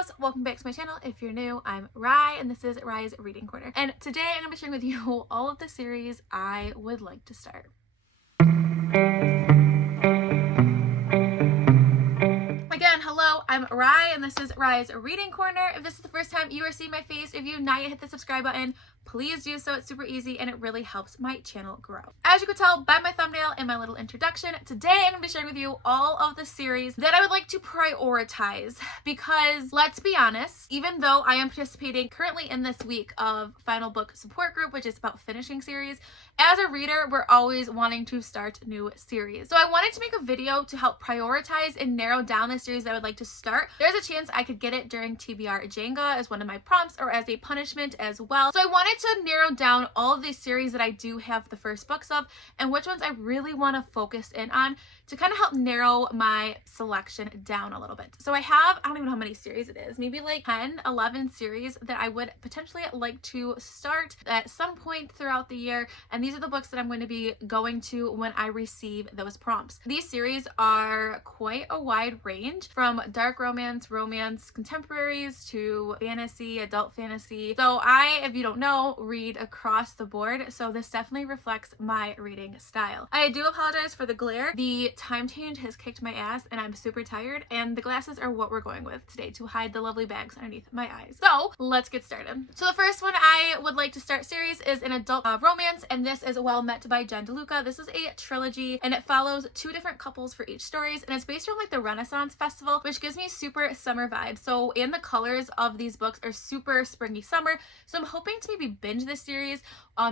loves, welcome back to my channel. If you're new, I'm Rye and this is Rye's Reading Corner. And today I'm going to be sharing with you all of the series I would like to start. Again, hello, I'm Rye and this is Rye's Reading Corner. If this is the first time you are seeing my face, if you've not yet hit the subscribe button, please do so. It's super easy and it really helps my channel grow. As you can tell by my thumbnail and my little introduction, today I'm going to be sharing with you all of the series that I would like to prioritize because let's be honest, even though I am participating currently in this week of Final Book Support Group, which is about finishing series, as a reader, we're always wanting to start new series. So I wanted to make a video to help prioritize and narrow down the series that I would like to start. There's a chance I could get it during TBR Jenga as one of my prompts or as a punishment as well. So I wanted to narrow down all of these series that I do have the first books of and which ones I really want to focus in on to kind of help narrow my selection down a little bit. So I don't even know how many series it is, maybe like 10, 11 series that I would potentially like to start at some point throughout the year. And these are the books that I'm going to be going to when I receive those prompts. These series are quite a wide range from dark romance, romance, contemporaries to fantasy, adult fantasy. So I, if you don't know, read across the board. So this definitely reflects my reading style. I do apologize for the glare. The time change has kicked my ass and I'm super tired and the glasses are what we're going with today to hide the lovely bags underneath my eyes. So let's get started. So the first one I would like to start series is an adult romance, and this is Well Met by Jen DeLuca. This is a trilogy and it follows two different couples for each stories, and it's based around like the Renaissance Festival, which gives me super summer vibes. So and the colors of these books are super springy summer. So I'm hoping to maybe binge this series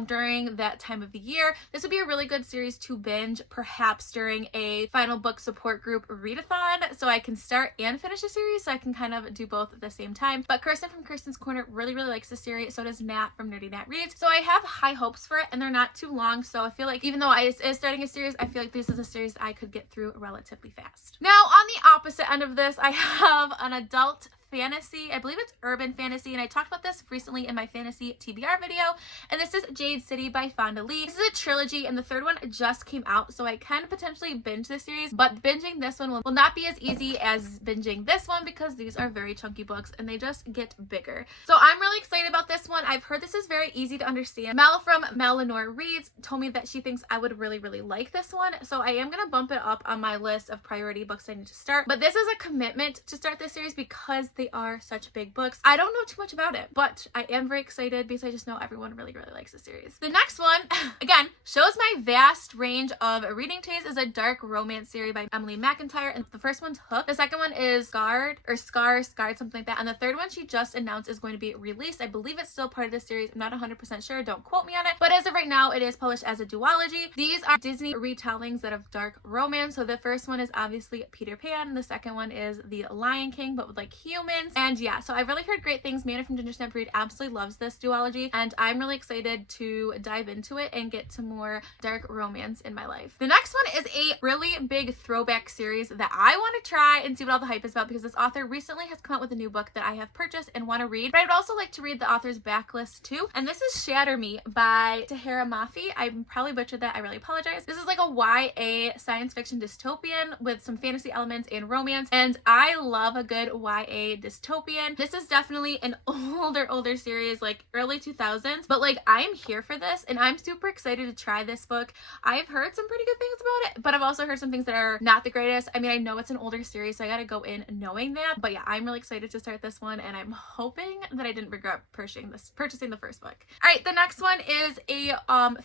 during that time of the year. This would be a really good series to binge perhaps during a Final Book Support Group readathon, so I can start and finish the series, so I can kind of do both at the same time. But Kirsten from Kirsten's Corner really likes this series, so does Nat from Nerdy Nat Reads. So I have high hopes for it and they're not too long, so I feel like even though I is starting a series, I feel like this is a series I could get through relatively fast. Now on the opposite end of this, I have an adult fantasy. I believe it's urban fantasy, and I talked about this recently in my fantasy TBR video, and this is Jade City by Fonda Lee. This is a trilogy and the third one just came out, so I can potentially binge this series, but binging this one will not be as easy as binging this one because these are very chunky books and they just get bigger. So I'm really excited about this one. I've heard this is very easy to understand. Mel from Lenore Reads told me that she thinks I would really like this one, so I am gonna bump it up on my list of priority books I need to start. But this is a commitment to start this series because they are such big books. I don't know too much about it, but I am very excited because I just know everyone really likes the series. The next one, again, shows my vast range of reading taste, is a dark romance series by Emily McIntyre, and the first one's Hook. The second one is Scarred, something like that, and the third one she just announced is going to be released. I believe it's still part of the series. I'm not 100% sure. Don't quote me on it, but as of right now, it is published as a duology. These are Disney retellings that of dark romance. So the first one is obviously Peter Pan, the second one is The Lion King, but with like humans. And yeah, so I've really heard great things. Manda from Ginger Snap Read absolutely loves this duology, and I'm really excited to dive into it and get to more dark romance in my life. The next one is a really big throwback series that I want to try and see what all the hype is about because this author recently has come out with a new book that I have purchased and want to read, but I would also like to read the author's backlist too, and this is Shatter Me by Tahira Mafi. I probably butchered that. I really apologize. This is like a YA science fiction dystopian with some fantasy elements and romance, and I love a good YA dystopian. This is definitely an older series, like early 2000s, but like I'm here for this and I'm super excited to try this book. I've heard some pretty good things about it, but I've also heard some things that are not the greatest. I mean, I know it's an older series, so I gotta go in knowing that, but yeah, I'm really excited to start this one and I'm hoping that I didn't regret purchasing the first book. All right, the next one is a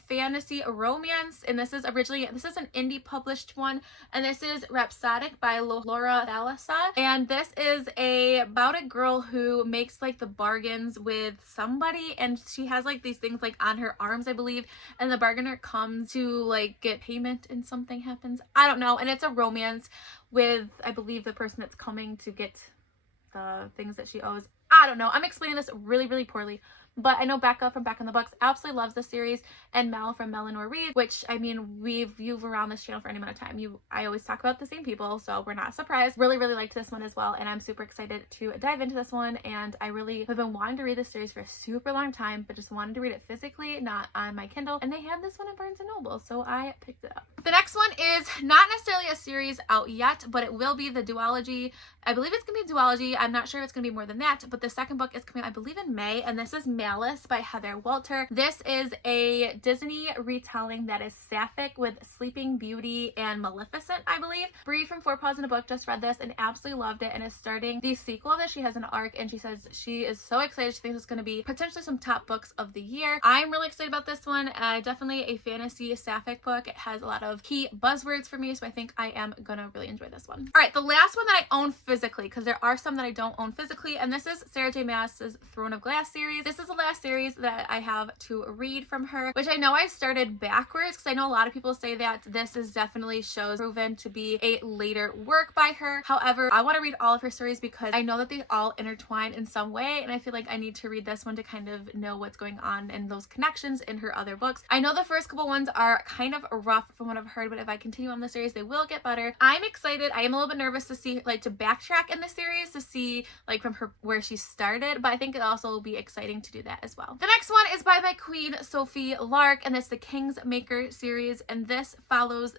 fantasy romance, and this is an indie published one, and this is Rhapsodic by Laura Thalassa, and this is about a girl who makes like the bargains with somebody, and she has like these things like on her arms, I believe, and the bargainer comes to like get payment and something happens. I don't know, and it's a romance with, I believe, the person that's coming to get the things that she owes. I don't know. I'm explaining this really poorly, but I know Becca from Back in the Books absolutely loves the series, and Mel from Melanie Read, which, I mean, you've around this channel for any amount of time. I always talk about the same people, so we're not surprised. Really, really liked this one as well, and I'm super excited to dive into this one, and I really have been wanting to read this series for a super long time, but just wanted to read it physically, not on my Kindle, and they had this one in Barnes & Noble, so I picked it up. The next one is not necessarily a series out yet, but it will be the duology. I believe it's going to be a duology. I'm not sure if it's going to be more than that, but the second book is coming, I believe, in May, and this is Malice by Heather Walter. This is a Disney retelling that is sapphic with Sleeping Beauty and Maleficent, I believe. Bree from Four Paws in a Book just read this and absolutely loved it, and is starting the sequel of this. She has an arc, and she says she is so excited. She thinks it's going to be potentially some top books of the year. I'm really excited about this one. Definitely a fantasy sapphic book. It has a lot of key buzzwords for me, so I think I am going to really enjoy this one. All right, the last one that I own physically, because there are some that I don't own physically, and this is Sarah J. Maas's Throne of Glass series. This is the last series that I have to read from her, which I know I started backwards, because I know a lot of people say that this is definitely proven to be a later work by her. However, I want to read all of her stories because I know that they all intertwine in some way, and I feel like I need to read this one to kind of know what's going on and those connections in her other books. I know the first couple ones are kind of rough from what I've heard, but if I continue on the series, they will get better. I'm excited. I am a little bit nervous to see, like, to backtrack in the series to see, like, from her where she started, but I think it also will be exciting to do that as well. The next one is by my queen Sophie Lark, and it's the Kingsmaker series, and this follows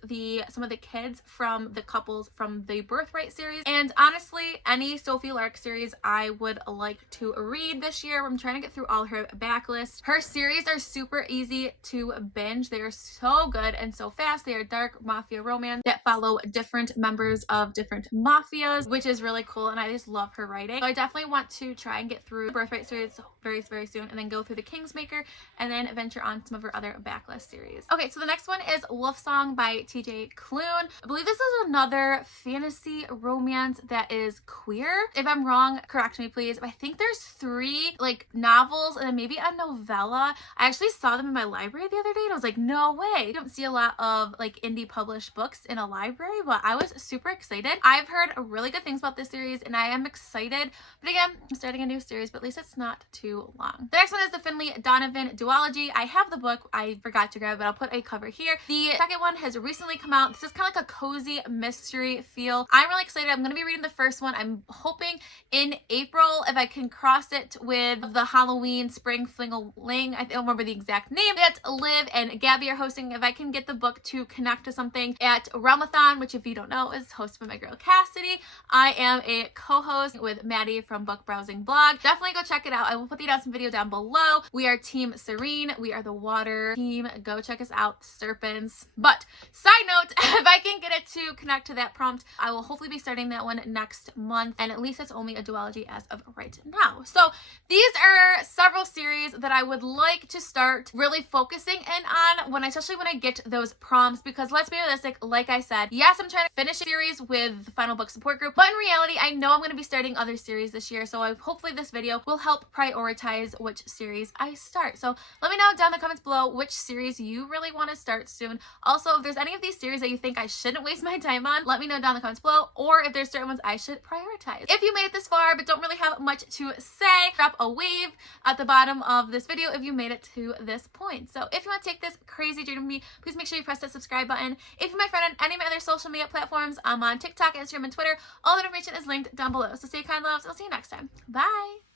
some of the kids from the couples from the Birthright series. And honestly, any Sophie Lark series I would like to read this year. I'm trying to get through all her backlist. Her series are super easy to binge. They are so good and so fast. They are dark mafia romance that follow different members of different mafias, which is really cool, and I just love her writing. So I definitely want to try and get through the Birthright series very, very soon, and then go through the Kingsmaker, and then venture on some of her other backlist series. Okay, so the next one is Wolf Song by TJ Klune. I believe this is another fantasy romance that is queer. If I'm wrong, correct me please. I think there's 3 like novels and then maybe a novella. I actually saw them in my library the other day, and I was like, no way. You don't see a lot of like indie published books in a library, but I was super excited. I've heard really good things about this series, and I am excited. But again, I'm starting a new series, but at least it's not too long. The next one is the Finley Donovan duology. I have the book. I forgot to grab it. I'll put a cover here. The second one has recently come out. This is kind of like a cozy mystery feel. I'm really excited. I'm going to be reading the first one. I'm hoping in April, if I can cross it with the Halloween Spring Fling-a-ling, I don't remember the exact name, that Liv and Gabby are hosting. If I can get the book to connect to something at Realm-A-Thon, which if you don't know is hosted by my girl Cassidy. I am a co-host with Maddie from Book Browsing Blog. Definitely go check it out. I will put the announcement video down below. We are Team Serene. We are the water team. Go check us out, serpents. But side note, if I can get it to connect to that prompt, I will hopefully be starting that one next month, and at least it's only a duology as of right now. So these are several series that I would like to start really focusing in on especially when I get those prompts, because let's be realistic, like I said, yes, I'm trying to finish a series with the Final Book Support Group, but in reality, I know I'm going to be starting other series this year, so hopefully this video will help prioritize which series I start. So let me know down in the comments below which series you really want to start soon. Also, if there's any of these series that you think I shouldn't waste my time on, let me know down in the comments below, or if there's certain ones I should prioritize. If you made it this far but don't really have much to say, drop a wave at the bottom of this video if you made it to this point. So if you want to take this crazy journey with me, please make sure you press that subscribe button. If you're my friend on any of my other social media platforms, I'm on TikTok, Instagram, and Twitter. All that information is linked down below. So stay kind, loves. I'll see you next time. Bye!